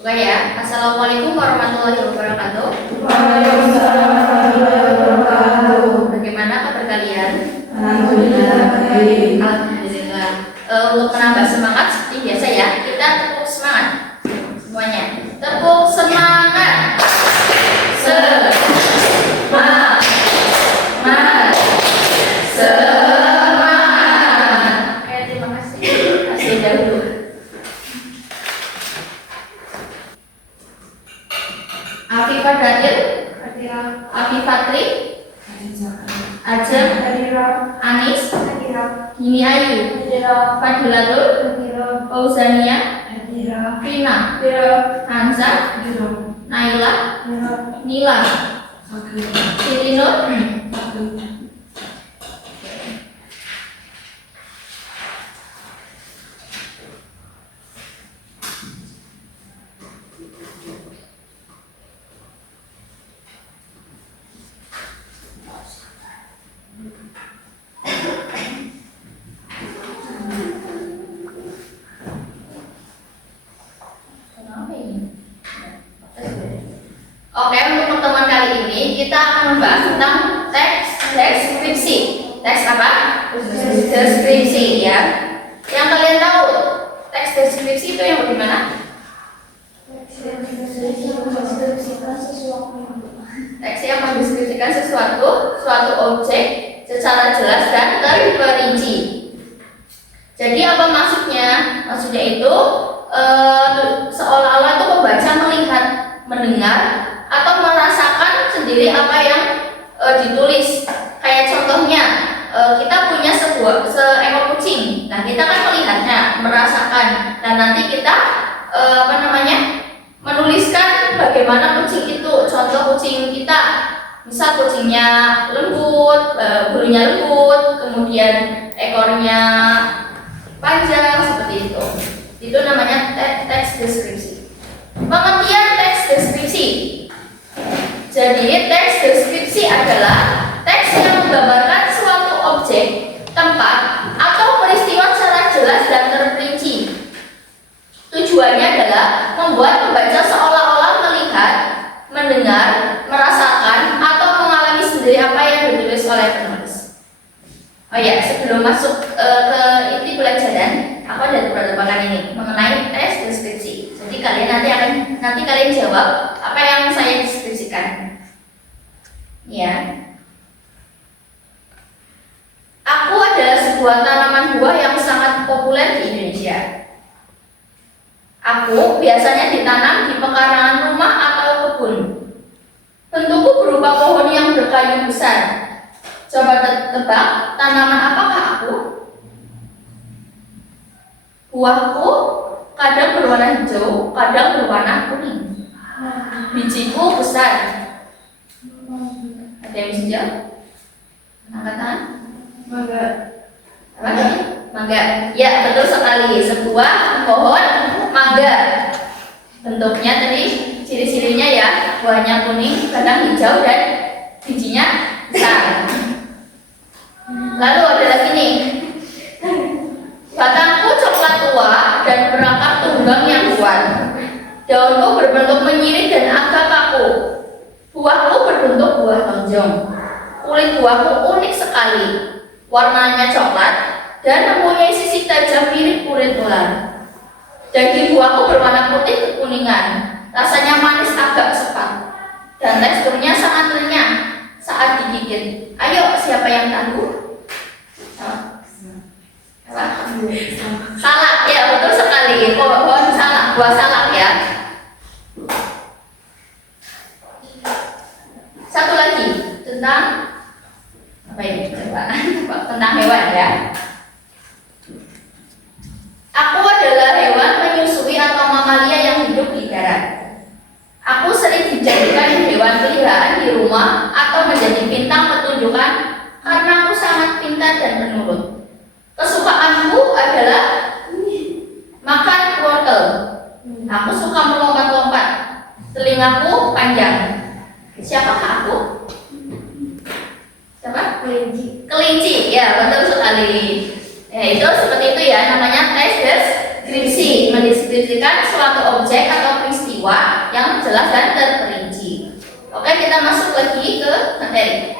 Bukan ya. Assalamualaikum warahmatullahi wabarakatuh. Waalaikumsalam warahmatullahi wabarakatuh. Bagaimana kabar kalian? Alhamdulillah baik. Alhamdulillah. Untuk menambah semangat seperti biasa ya, kita tepuk semangat semuanya. Tepuk semangat. Semangat. Semangat. Oke, terima kasih. Kasih dahulu. Afifah Daniel, Afifatri, Ajeng, Anis, Gini Ayu, Fadilatul, Fauzania, Vina, Hansa, Naila, Nila, Siti Nur. Oke, untuk pertemuan kali ini kita akan membahas tentang teks deskripsi. Teks apa? Deskripsi ya. Yang kalian tahu teks deskripsi itu yang bagaimana? Teks yang mendeskripsikan suatu objek secara jelas dan terperinci. Jadi apa maksudnya? Maksudnya itu seolah-olah itu pembaca melihat, mendengar, atau merasakan sendiri apa yang ditulis. Kayak contohnya, kita punya seekor kucing. Nah, kita kan melihatnya, merasakan, dan nanti kita menuliskan bagaimana kucing itu. Contoh kucing kita, misal kucingnya lembut, bulunya lembut, kemudian ekornya panjang seperti itu. Itu namanya teks deskripsi. Pengertian teks deskripsi. Jadi teks deskripsi adalah teks yang menggambarkan suatu objek, tempat, atau peristiwa secara jelas dan terperinci. Tujuannya adalah membuat pembaca seolah-olah melihat, mendengar, merasakan, atau mengalami sendiri apa yang ditulis oleh penulis. Oh ya, sebelum masuk ke inti pelajaran, aku ada tebak-tebakan ini mengenai teks deskripsi. Jadi nanti kalian jawab apa yang saya deskripsikan. Ya. Aku adalah sebuah tanaman buah yang sangat populer di Indonesia. Aku biasanya ditanam di pekarangan rumah atau kebun. Bentukku berupa pohon yang berkayu besar. Coba tebak, tanaman apakah aku? Buahku kadang berwarna hijau, kadang berwarna kuning. Bijiku besar. Ada yang bisa jawab? Angkat tangan. Mangga. Apa? Mangga. Ya, betul sekali. Sebuah pohon mangga. Bentuknya tadi ciri-cirinya ya, buahnya kuning, kadang hijau, dan bijinya besar. Lalu ada lagi nih. Batangku coklat tua dan berangkat tunggang yang kuat. Daunku berbentuk menyirit dan agak kaku. Buahku berbentuk buah lonjong. Kulit buahku unik sekali. Warnanya coklat dan mempunyai sisi tajam mirip kulit ular. Daging buahku berwarna putih kekuningan. Rasanya manis agak sepat. Dan teksturnya sangat renyah saat digigit. Ayo, siapa yang tangguh? Salak, ya betul sekali. Pohon salak, buah salak ya. Satu lagi tentang apa ini? Coba tentang hewan ya. Aku adalah hewan menyusui atau mamalia yang hidup di darat. Aku sering dijadikan hewan peliharaan di rumah atau menjadi bintang pertunjukan karena aku sangat pintar dan penurut. Kesukaanku adalah makan wortel. Aku suka melompat-lompat. Telingaku panjang. Siapakah aku? Siapa? Kelinci. Ya, betul sekali. Ya, itu seperti itu ya, namanya teks deskripsi, mendeskripsikan suatu objek atau peristiwa. peristiwa yang jelas dan terperinci. Oke, kita masuk lagi ke materi.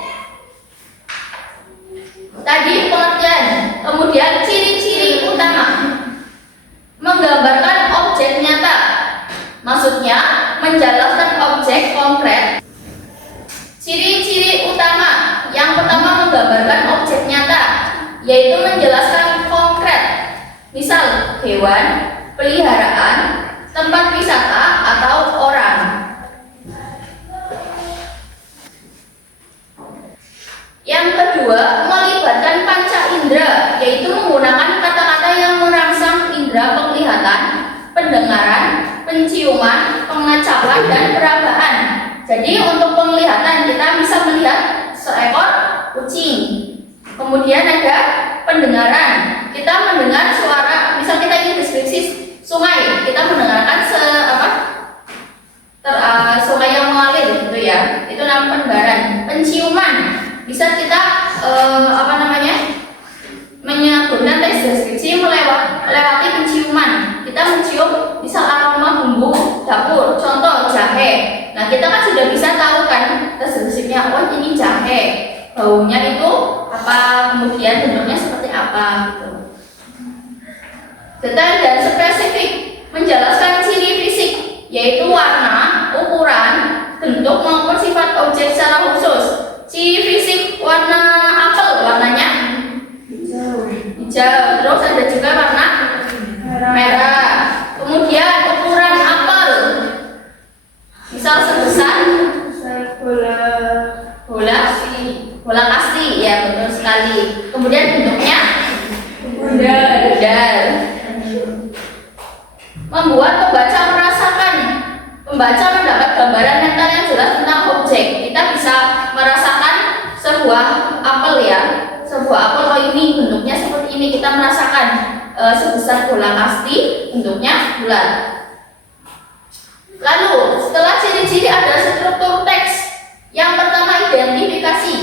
Tadi pengertian, kemudian ciri-ciri utama. Menggambarkan objek nyata. Maksudnya, menjelaskan objek konkret. Ciri-ciri utama. Yang pertama menggambarkan objek nyata, yaitu menjelaskan konkret. Misal, hewan, peliharaan, tempat wisata, atau orang. Yang kedua, melibatkan panca indera, yaitu menggunakan kata-kata yang merangsang indera penglihatan, pendengaran, penciuman, pengacauan, dan perabaan. Jadi untuk penglihatan kita bisa melihat seekor kucing. Kemudian ada pendengaran, kita mendengar suara. Misal kita ingin deskripsi sungai, kita mendengarkan sungai yang mengalir gitu ya. Itu namanya pendengaran. Penciuman, bisa kita menyebutkan teks deskripsi melewati penciuman. Kita mencium misal aroma bumbu dapur, contoh jahe. Nah, kita kan sudah bisa tahu kan deskripsinya, oh ini jahe, baunya itu apa, kemudian bentuknya seperti apa gitu. Detail dan spesifik, menjelaskan ciri fisik, yaitu warna, ukuran, bentuk maupun sifat objek secara khusus. Ciri fisik warna apel, warnanya hijau. Terus ada juga warna merah. Kemudian ukuran apel, misal sebesar bola kasti, ya betul sekali. Kemudian bentuknya bundar. Membuat pembaca merasakan. Pembaca mendapat gambaran mental yang jelas tentang objek. Kita bisa merasakan sebuah apel ya. Sebuah apel, oh ini bentuknya seperti ini. Kita merasakan sebesar bola kasti, bentuknya bulat. Lalu setelah ciri-ciri ada struktur teks. Yang pertama identifikasi.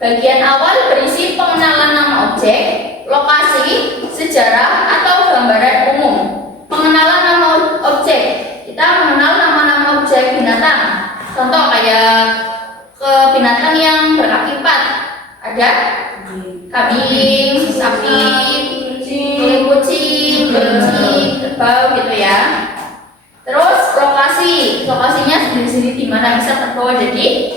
Bagian awal berisi pengenalan nama objek, lokasi, sejarah, atau gambaran umum. Pengenalan nama objek, kita mengenal nama-nama objek binatang. Contoh kayak binatang yang berkaki 4. Ada kambing, sapi, kucing, kerbau gitu ya. Terus lokasinya sendiri-sendiri di mana bisa terbawa jadi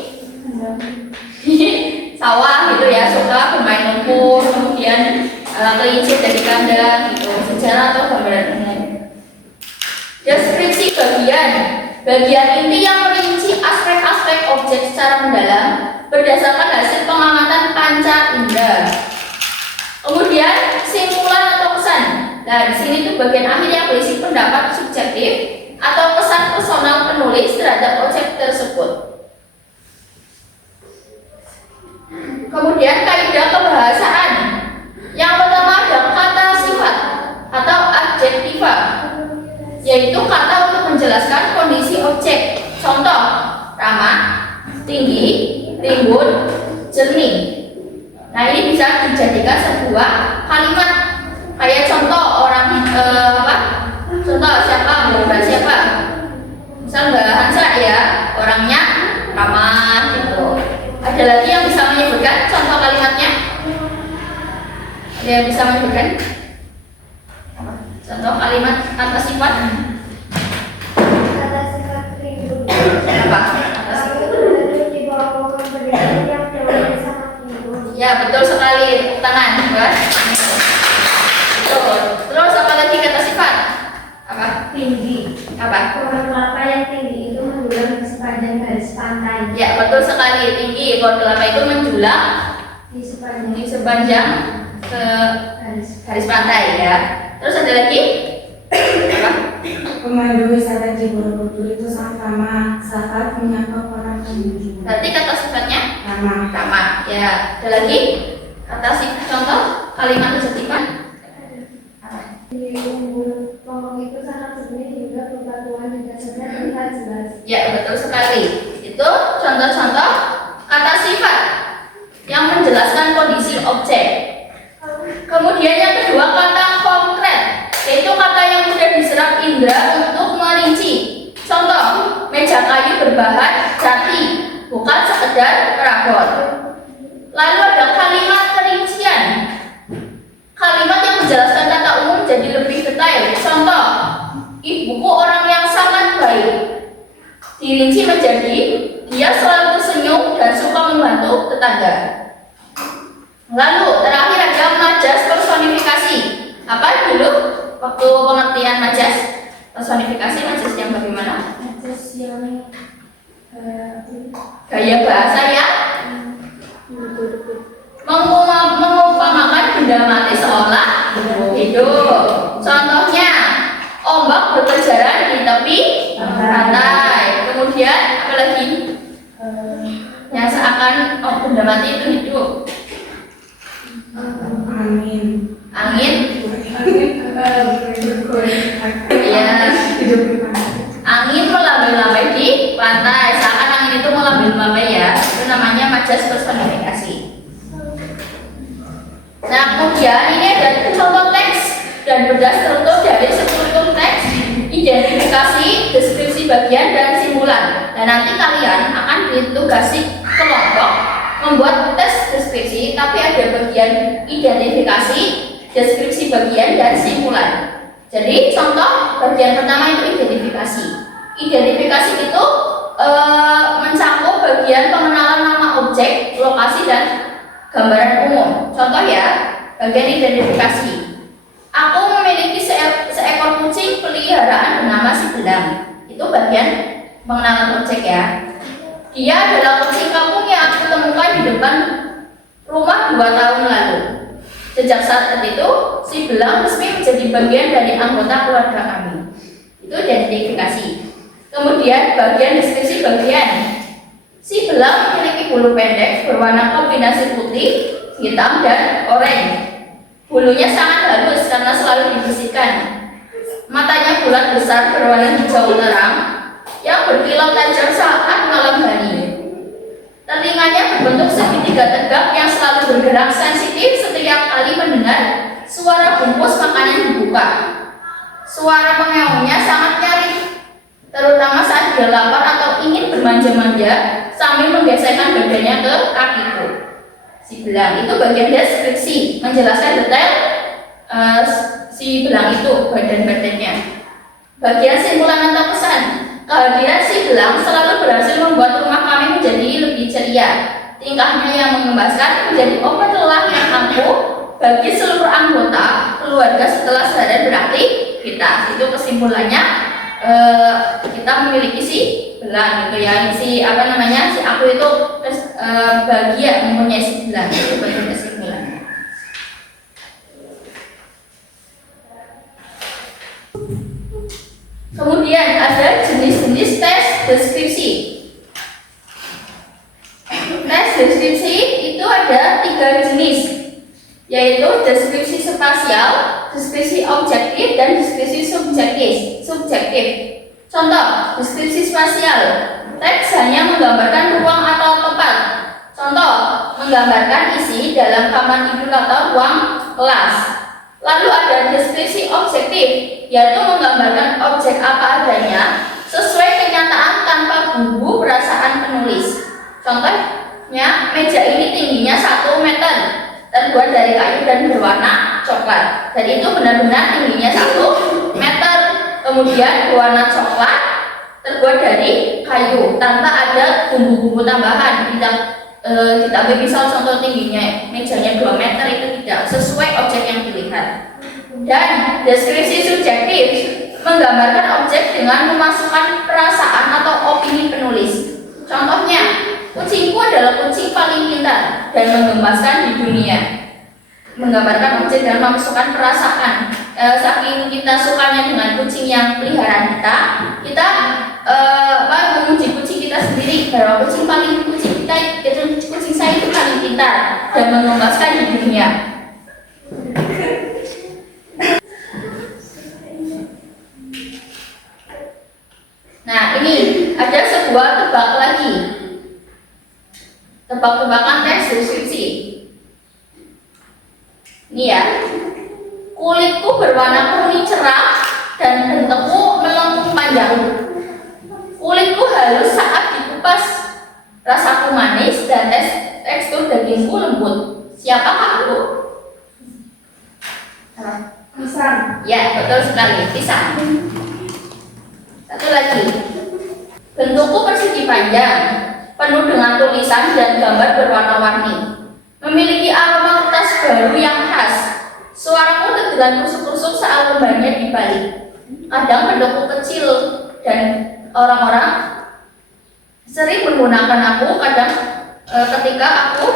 sawah gitu ya, suka bermain lumpur, kemudian kelinci dari kandang gitu, sejarah atau gambaran umum. Deskripsi bagian inti yang merinci aspek-aspek objek secara mendalam berdasarkan hasil pengamatan panca indera. Kemudian simpulan atau kesan. Nah, di sini tuh bagian akhir yang berisi pendapat subjektif atau pesan personal penulis terhadap objek tersebut. Kemudian kaidah kebahasaan. Yang pertama ada kata sifat atau adjektiva, yaitu kata untuk menjelaskan kondisi objek. Contoh, ramah, tinggi, rimbun, jernih. Nah, ini bisa dijadikan sebuah kalimat. Kayak contoh orang contoh siapa? Misal Mbak Hansa ya, orangnya ramah gitu. Ada lagi yang bisa menyebutkan contoh kalimatnya? Ada yang bisa menyebutkan contoh kalimat kata sifat? Kata sifat rimbun. Apa? Ya, betul sekali. Tepuk tangan, Mbak. Betul. Terus apa lagi kata sifat? Apa? Tinggi. Apa? Pohon kelapa yang tinggi itu menjulang di sepanjang garis pantai. Ya, betul sekali. Tinggi pohon kelapa itu menjulang Di di sepanjang sepanjang ke garis pantai ya. Terus ada lagi? Apa? Pemandu wisata di Borobudur itu sangat ramah, saat menyapa para pengunjung. Berarti kata sifatnya Ramah. ramah. Ya, ada lagi? Kata sifat contoh kalimat positifan. di umbul pohon itu sangat jernih hingga bebatuan di dasarnya terlihat jelas. Ya, betul sekali. Itu contoh-contoh kata sifat yang menjelaskan kondisi objek. Kemudian yang kedua kata konkret, yaitu kata yang mudah diserap indera untuk merinci. Contoh berbahan jati, bukan sekedar perabot. Lalu ada kalimat perincian. Kalimat yang menjelaskan tata umum jadi lebih detail. Contoh, ibuku orang yang sangat baik. Dirinci menjadi dia selalu tersenyum dan suka membantu tetangga. Lalu terakhir ada majas personifikasi. Apa dulu waktu pengertian majas personifikasi, majas yang bagaimana? Majas yang Gaya bahasa yang mengumpamakan benda mati seolah hidup. Contohnya, ombak berkejaran di tepi pantai. Kemudian apa lagi? Yang seakan benda mati itu hidup. Angin. Angin, Ya. angin melambai-lambai di pantai. Seakan angin itu melambai-lambai ya. Itu namanya majas personifikasi. Nah, kemudian ini ada contoh teks dan berdasarkan dari struktur teks, identifikasi, deskripsi bagian dan simpulan. Dan nanti kalian akan ditugasi kelompok membuat tes deskripsi, tapi ada bagian identifikasi, deskripsi bagian dan simpulan. Jadi contoh bagian pertama itu identifikasi. Identifikasi itu mencakup bagian pengenalan nama objek, lokasi dan gambaran umum. Contoh ya, bagian identifikasi. Aku memiliki seekor kucing peliharaan bernama si Belang. Itu bagian pengenalan objek ya. Dia adalah kucing kampung yang aku temukan di depan rumah 2 tahun lalu. Sejak saat itu, si Belang resmi menjadi bagian dari anggota keluarga kami. Itu identifikasi. Kemudian bagian deskripsi bagian. Si Belang memiliki bulu pendek berwarna kombinasi putih, hitam, dan oranye. Bulunya sangat halus karena selalu dibersihkan. Matanya bulat besar berwarna hijau terang yang berkilau tajam saat malam hari. Telinganya berbentuk segitiga tegak yang selalu bergerak sensitif setiap kali mendengar suara bungkus makanan dibuka. Suara mengeongnya sangat nyaring, terutama saat dia lapar atau ingin bermanja-manja sambil menggesekkan badannya ke kakiku. Si Belang itu bagian deskripsi, menjelaskan detail si Belang itu badan-badannya. Bagian simpulan atau pesan. Kehadiran si Belang selalu berhasil membuat rumah kami menjadi lebih ceria. Tingkahnya yang mengembaskan menjadi obat lelah yang ampuh bagi seluruh anggota keluarga setelah seharian beraktivitas. Itu kesimpulannya, kita memiliki si Belang gitu ya. Si apa namanya? Si aku itu bagian mempunyai si Belang. Itu bagian kesimpulannya. Kemudian ada jenis-jenis tes deskripsi. Tes deskripsi itu ada 3 jenis, yaitu deskripsi spasial, deskripsi objektif, dan deskripsi subjektif. Contoh, deskripsi spasial. Teks hanya menggambarkan ruang atau tempat. Contoh, menggambarkan isi dalam kamar tidur atau ruang kelas. Lalu ada deskripsi objektif, yaitu menggambarkan objek apa adanya sesuai kenyataan tanpa bumbu perasaan penulis. Contohnya, meja ini tingginya 1 meter, terbuat dari kayu dan berwarna coklat. Dan itu benar-benar tingginya 1 meter. Kemudian berwarna coklat, terbuat dari kayu tanpa ada bumbu-bumbu tambahan. Ditambah misal contoh tingginya mejanya 2 meter, itu tidak sesuai objek yang dilihat. Dan deskripsi subjektif menggambarkan objek dengan memasukkan perasaan atau opini penulis. Contohnya, kucingku adalah kucing paling pintar dan menggemaskan di dunia. Menggambarkan objek dan memasukkan perasaan. Saking kita sukanya dengan kucing yang peliharaan kita memuji kucing kita sendiri bahwa kucing saya itu paling pintar dan menggemaskan di dunia. Nah, ini ada sebuah tebak lagi. Tebak-tebakan teks deskripsi. Ini ya. Kulitku berwarna kuning cerah dan bentukku melengkung panjang. Kulitku halus saat dikupas, rasaku manis dan tekstur dagingku lembut. Siapakah aku? Apa? Pisang. Ya, betul sekali, pisang. Satu lagi. Bentukku persegi panjang, penuh dengan tulisan dan gambar berwarna-warni. Memiliki aroma kertas baru yang khas. Suaraku terdengar kusuk-kusuk saat lembarnya dibalik. Kadang bentukku kecil dan orang-orang sering menggunakan aku. Kadang ketika aku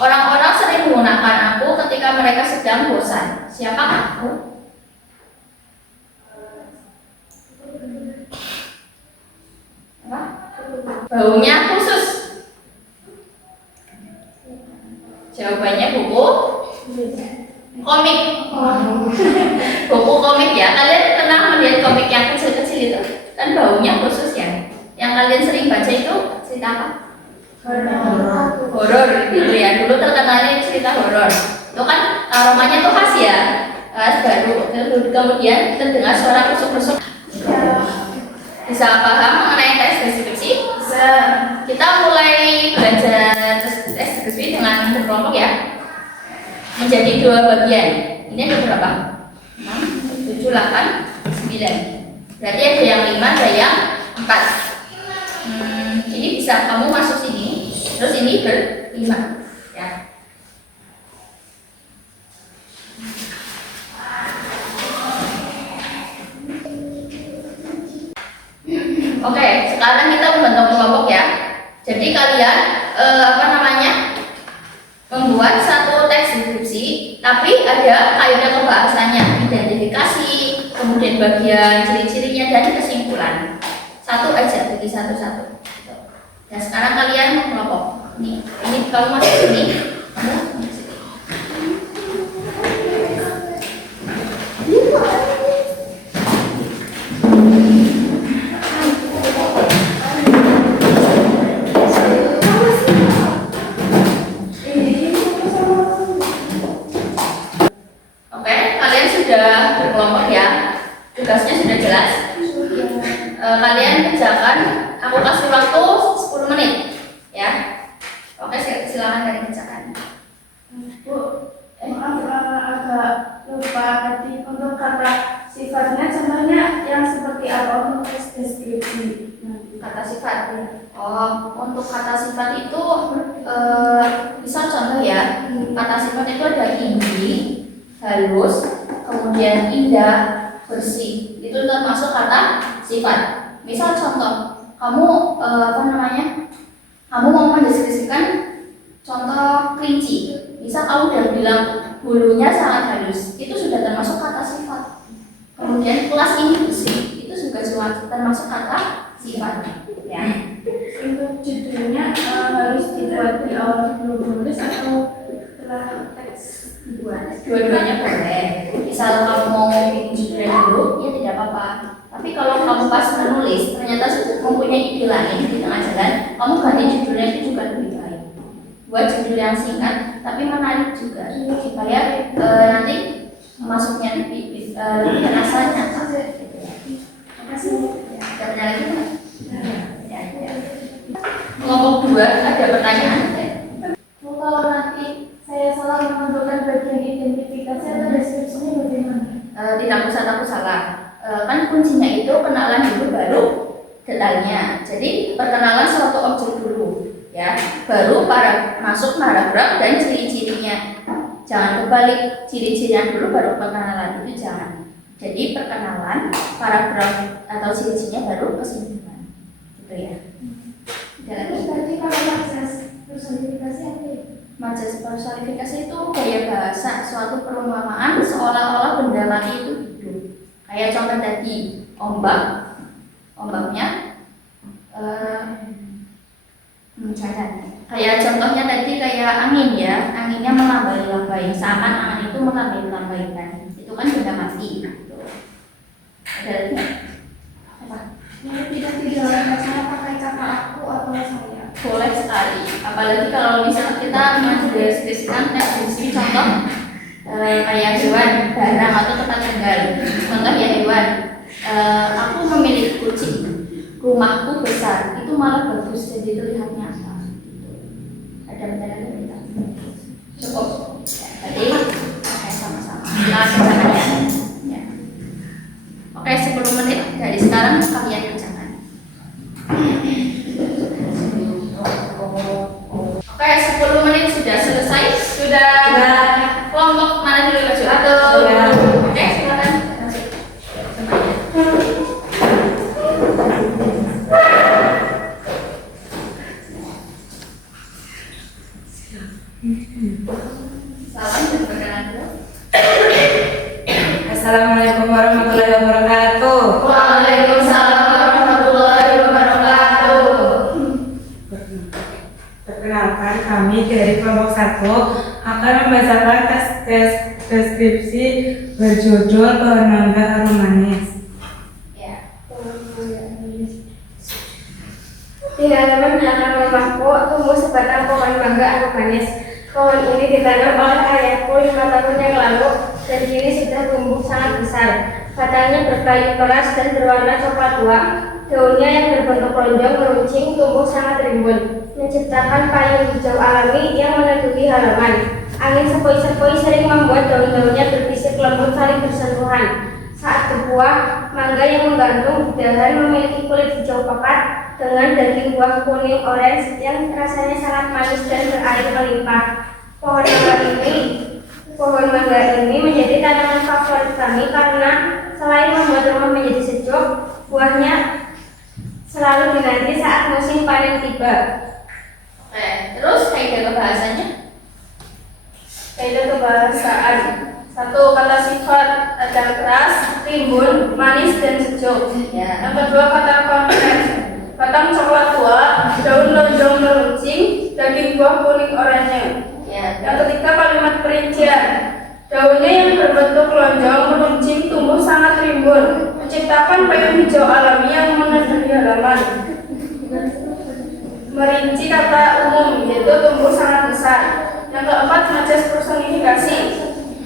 orang-orang sering menggunakan aku ketika mereka sedang bosan. Siapa aku? Apa? Baunya khusus. Jawabannya buku komik. Buku komik ya. Kalian pernah melihat komik yang kecil-kecil itu? Kan baunya khusus ya. Yang kalian sering baca itu cerita apa? Horor gitu ya. Dulu terkenalnya cerita horor. Itu kan aromanya tuh khas ya. Khas baru. Kemudian terdengar suara kusuk-kusuk. Bisa paham mengenai tes deskripsi? Bisa. Kita mulai belajar tes deskripsi dengan berkelompok ya. Menjadi 2 bagian. Ini ada berapa? 6, 7, 8, 9. Berarti ada yang 5, ada yang 4. Ini bisa kamu masuk sini. Terus ini ber-5 ya. Oke, sekarang kita membentuk kelompok ya. Jadi kalian membuat satu teks deskripsi, tapi ada kaidah pembahasannya, identifikasi, kemudian bagian ciri-cirinya dan kesimpulan. Satu aja, jadi satu-satu. Dan sekarang kalian kelompok. Ini kamu masuk sini, kamu masuk sini. Berkelompok ya, tugasnya sudah jelas. Kalian kerjakan, aku kasih waktu 10 menit ya. Oke, silakan kalian kerjakan. Bu, maaf agak lupa tadi untuk kata sifatnya, contohnya yang seperti apa untuk deskripsi? Kata sifat. Oh, untuk kata sifat itu misal contoh ya. Kata sifat itu ada tinggi, halus, kemudian indah, bersih. Itu termasuk kata sifat. Misal contoh, kamu kamu mau mendeskripsikan contoh kelinci. Misal kamu udah bilang bulunya sangat halus, itu sudah termasuk kata sifat. Kemudian kelas ini bersih, itu juga termasuk kata sifat. Ya. Untuk judulnya harus dibuat di awal sebelum menulis atau setelah teks dibuat? Dua-duanya boleh. Misal kamu mau bikin judulnya dulu, ya tidak apa-apa. Tapi kalau kamu pas menulis ternyata mempunyai ide lain di tengah jalan, kamu ganti judulnya itu juga lebih baik. Buat judul yang singkat tapi menarik juga supaya nanti masuknya lebih terasa nyata. Terima kasih. Ada lagi nggak? Kelompok 2 ada pertanyaan? Kalau nanti saya salah menentukan bagian identifikasi atau deskripsinya bagaimana? Tidak usah takut salah. Kan kuncinya itu kenalan dulu baru detailnya. Jadi perkenalan suatu objek dulu, ya. Baru masuk paragraf dan ciri-cirinya. Jangan kebalik, ciri-cirinya dulu baru perkenalan, itu jangan. Jadi perkenalan, paragraf atau ciri-cirinya baru kesimpulan, gitu ya. Terus berarti kalau proses personifikasi apa ya? Majas personifikasi itu gaya bahasa, suatu perumpamaan seolah-olah benda mati itu hidup. Kayak contoh tadi, ombaknya kayak contohnya tadi kayak angin ya, anginnya melambai-lambai, seakan angin itu melambai-lambaikan. Itu kan benda mati. Gitu. Ada lagi nggak? Apa? Tidak saya pakai kata aku atau saya. Boleh sekali. Apalagi kalau misalnya kita mendeskripsikan deskripsi contoh kayak hewan, barang atau tempat tinggal. Contoh ya hewan. Aku memiliki kucing, rumahku besar, itu malah bagus, jadi terlihat nyata. Ada beneran tidak? Cukup. Jadi pakai sama-sama. Nah, kerjakannya. Ya. Oke, 10 menit dari sekarang kalian kerjakan. Oke, 10 menit sudah selesai. Sudah. Kelompok mana dulu maju? Oke, silakan. Salam dan perkenalan dulu. Assalamualaikum warahmatullahi wabarakatuh. Waalaikumsalam warahmatullahi wabarakatuh. Perkenalkan, kami dari kelompok 1 akan membacakan tes deskripsi berjudul Pohon Mangga Harum Manis. Ya. Di halaman belakang rumahku tumbuh sebatang pohon mangga harum manis. Pohon ini ditanam oleh ayahku 5 tahun yang lalu dan kini sudah tumbuh sangat besar. Batangnya berkayu keras dan berwarna coklat tua. Daunnya yang berbentuk lonjong meruncing tumbuh sangat rimbun, menciptakan payung hijau alami yang meneduhi halaman. Angin sepoi-sepoi sering membuat daun-daunnya berbisik lembut saling bersentuhan. Saat berbuah, mangga yang menggantung di dahan memiliki kulit hijau pekat dengan daging buah kuning orange yang rasanya sangat manis dan berair melimpah. Pohon mangga ini menjadi tanaman favorit kami karena selain membuat rumah menjadi sejuk, buahnya selalu dinanti saat musim panen tiba. Oke, terus kaidah kebahasanya? Kaidah kebahasaan. 1. Kata sifat ada keras, rimbun, manis, dan sejuk. Ya. Yang kedua kata konteks. Batang coklat tua, daun lonjong meruncing, daging buah kuning oranye. Ya. Yang ketiga kalimat perincian. Daunnya yang berbentuk lonjong meruncing tumbuh sangat rimbun, menciptakan payung hijau alami yang meneduhi halaman. Merinci kata umum, yaitu tumbuh sangat besar. Yang keempat majas personifikasi,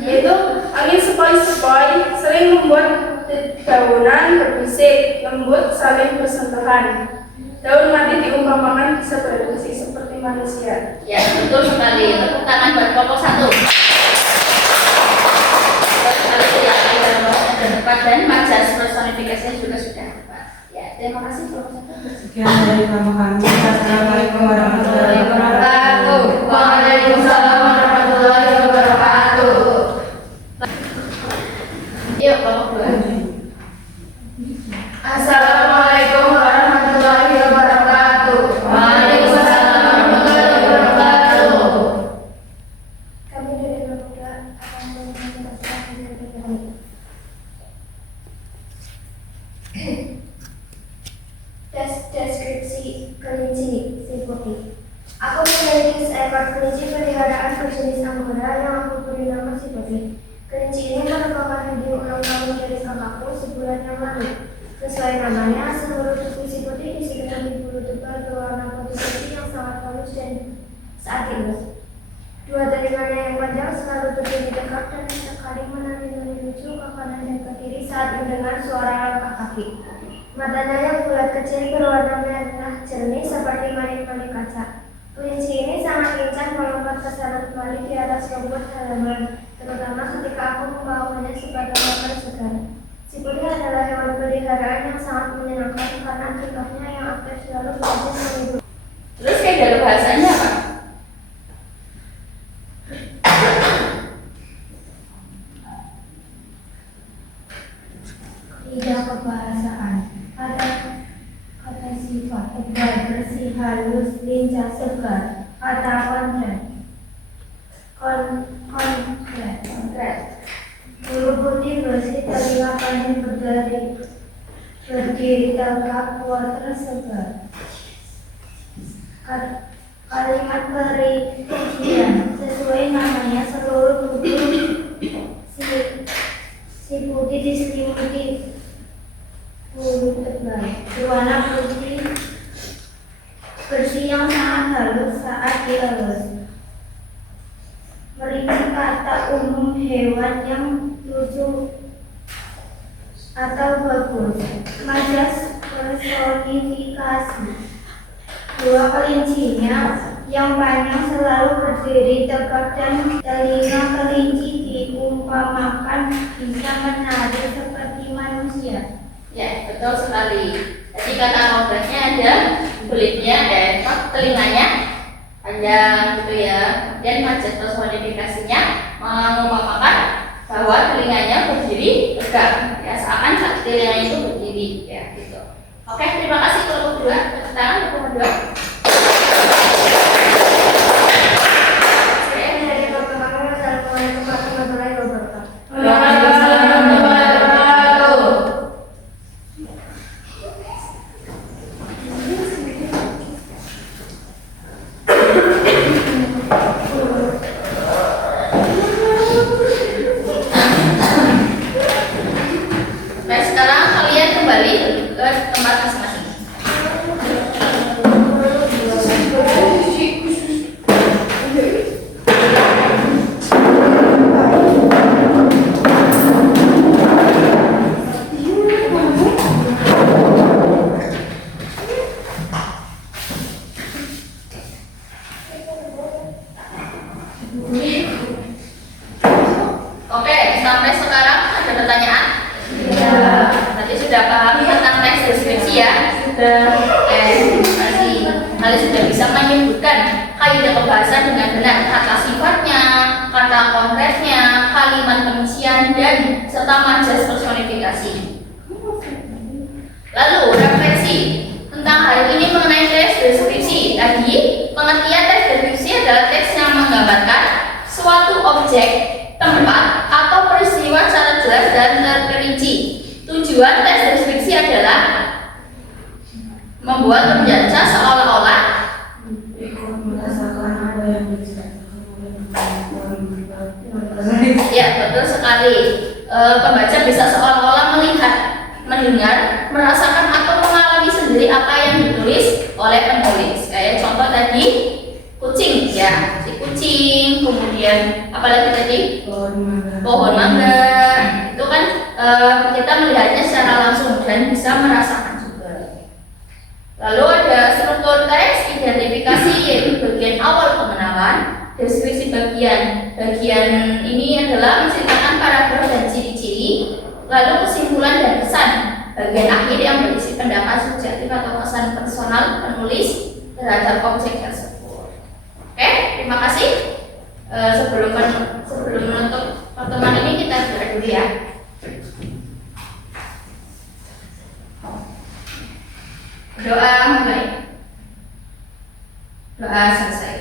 yaitu angin sepoi-sepoi sering membuat daunan berbisik lembut saling bersentuhan. Daun mati diumpamakan bisa bereaksi seperti manusia. Ya, betul sekali. Tepuk tangan buat kelompok 1. Betul sekali ya, kaidah dan tepat dan majas personifikasinya juga sudah tepat. Ya, terima kasih kelompok 1. Sekian dari kelompok kami. Assalamualaikum warahmatullahi wabarakatuh. Waalaikumsalam warahmatullahi wabarakatuh. Yuk, kelompok 2. Assalamualaikum warahmatullahi wabarakatuh. Waalaikumsalam warahmatullahi wabarakatuh. Kami dari keluarga akan menjelaskan dari kami. Tes deskripsi kelinci si putih. Aku memiliki seekor kelinci peliharaan berjenis anggora yang aku beri nama si putih. Kelinci ini merupakan hadiah ulang tahun dari kakakku sebulan yang lalu. Sesuai namanya, seluruh tubuh si putih diisi dengan bulu tebal berwarna putih putih yang sangat halus dan saat ilus. Dua telinganya yang panjang selalu berdiri tegak dan sekali menari-nari lucu ke kanan dan ke kiri saat mendengar suara langkah kaki. Matanya yang bulat kecil berwarna merah jernih seperti mani-mani kaca. Kelinci ini sangat lincah melompat ke sana kembali di atas rumput halaman, terutama ketika aku membawanya sebagai makan segar. Si putih adalah hewan peliharaan yang sangat menyenangkan karena sikapnya yang aktif selalu bekerja menghidup. Terus kaidah bahasanya apa? Kaidah kebahasaan. Kata sifat tebal, bersih, halus, lincah, segar. Kata konkret. Bulu putih bersih, telinga panjang berdiri tegak, kuat segar. Kalimat perincian. Sesuai namanya, seluruh tubuh si putih diselimuti bulu tebal berwarna putih bersih yang sangat halus saat dielus. Merinci kata umum hewan yang lucu atau bagus. Majas personifikasi. Dua kelincinya yang panjang selalu berdiri tegak dan telinga kelinci diumpamakan bisa menari seperti manusia. Ya, betul sekali. Jadi kata konkretnya ada kulitnya dan telinganya panjang gitu ya. Dan majas personifikasinya mengumpamakan bahwa telinganya berdiri tegak, ya seakan telinganya itu berdiri, ya gitu. Oke, terima kasih kelompok 2. Tepuk tangan untuk kelompok 2. Dari perkembangan Assalamualaikum warahmatullahi wabarakatuh. Waalaikumsalam warahmatullahi wabarakatuh. Nah, sekarang kalian kembali ke tempat masing-masing. Oke, sampai sekarang ada pertanyaan? Nanti sudah paham tentang teks deskripsi ya? Sudah. Oke, terima kasih. Kalian sudah bisa menyebutkan kaidah kebahasan dengan benar, kata sifatnya, kata konkretnya, kalimat pengisian, dan serta majas personifikasi. Lalu refleksi tentang hal ini mengenai teks deskripsi. Tadi pengertian teks deskripsi adalah teks yang menggambarkan suatu objek, tempat, atau peristiwa secara jelas dan terperinci. Tujuan teks deskripsi adalah membuat pembaca seolah-olah merasakan apa yang ya betul sekali. Pembaca bisa seolah-olah melihat, mendengar, merasakan atau mengalami sendiri apa yang ditulis oleh penulis. Kayak contoh tadi kucing ya, si kucing, kemudian apalagi tadi pohon mangga. Itu kan kita melihatnya secara langsung dan bisa merasakan juga. Lalu ada struktur teks identifikasi, yaitu bagian awal pengenalan, deskripsi bagian. Bagian ini adalah menceritakan paragraf dan ciri-ciri, lalu kesimpulan dan kesan. Bagian akhir yang berisi pendapat subjektif atau kesan personal penulis terhadap objek tersebut. Oke, terima kasih. Sebelum menutup pertemuan ini kita doa dulu ya. Doa mulai. Doa selesai.